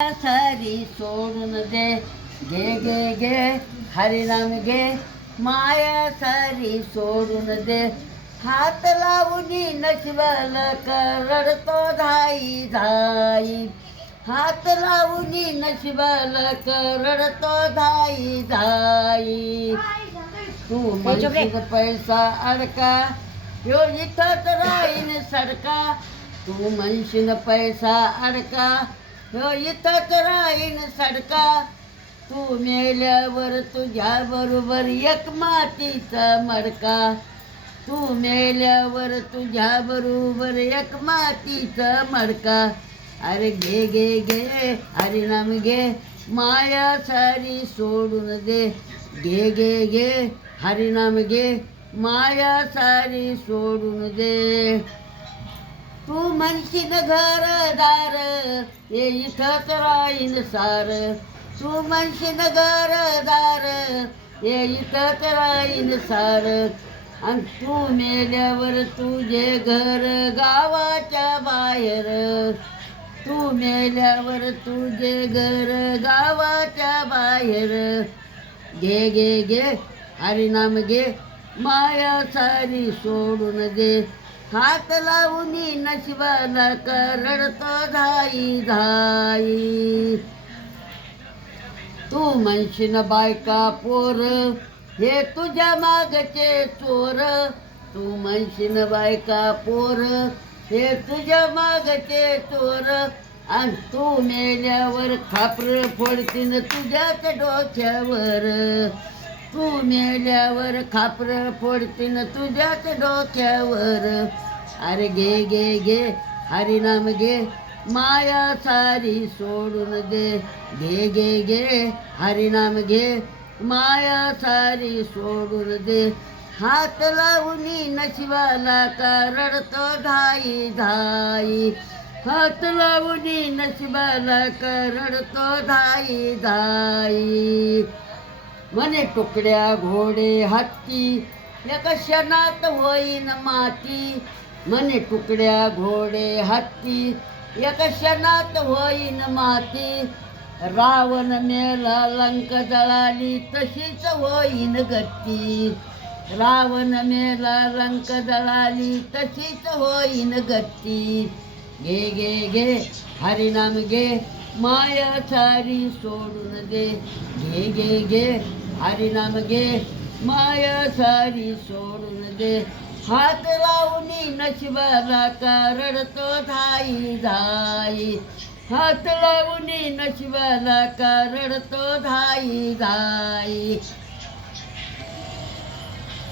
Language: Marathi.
सारी सोडून दे, घे घे घे हरिनाम घे, माया सारी सोडून दे. हात लावूनी नशिबाल रडतो धाई धाई, हात लावूनी नशिबाल रडतो धाई धाई. तू म्हणशील पैसा अडका, ह्यो इथंच राहीन सडका. तू म्हणशील पैसा अडका, ह्यो इथंच राहीन सडका. तू मेल्यावर तुझ्या बरोबर एक मातीचा मडका. तू मेल्यावर तुझ्या बरोबर एक मातीचा मडका. अरे घे घे घे हरिनाम घे, माया सारी सोडून दे. घे घे घे हरिनाम घे, माया सारी सोडून दे. तू म्हणशील घरदार, हे इथंच राहीन सार. तू म्हणशील घरदार, हे इथंच राहीन सार. आणि तू मेल्यावर तुझे घर गावाच्या बाहेर. तू मेल्यावर तुझे घर गावाच्या बाहेर. घे घे घे हरिनाम घे, माया सारी सोडून दे. हात लावूनी नशिबाला रडतो धाई धाई. तू म्हणशील बायका पोर, हे तुझ्या मागचे चोर. तू म्हणशील बायका पोर, हे तुझ्या मागचे चोर. आणि तू मेल्यावर खापर फोडतीन तुझ्याच डोक्यावर. तू मेल्यावर खापर फोडतीन तुझ्याच डोक्यावर. अरे घे घे घे हरिनाम घे, माया सारी सोडून दे. घे घे घे हरिनाम घे, माया सारी सोडून दे. हात लावूनी नशिबाला रडतो धाई धाई. हात लावूनी नशिबाला रडतो धाई धाई. म्हणे तुकड्या घोडे हत्ती, एका क्षणात होईन माती. म्हणे तुकड्या घोडे हत्ती, एका क्षणात होईन माती. रावण मेला लंक जळाली, तशीच होईन गती. रावण मेला लंक जळाली, तशीच होईन गती. घे घे घे हरिनाम घे, माया सारी सोडून दे. घे घे घे हरिनाम घे, माया सारी सोडून दे. हात लावूनी नशिबाला रडतो धाई धाई. हात लावूनी नशिबाला रडतो धाई धाई.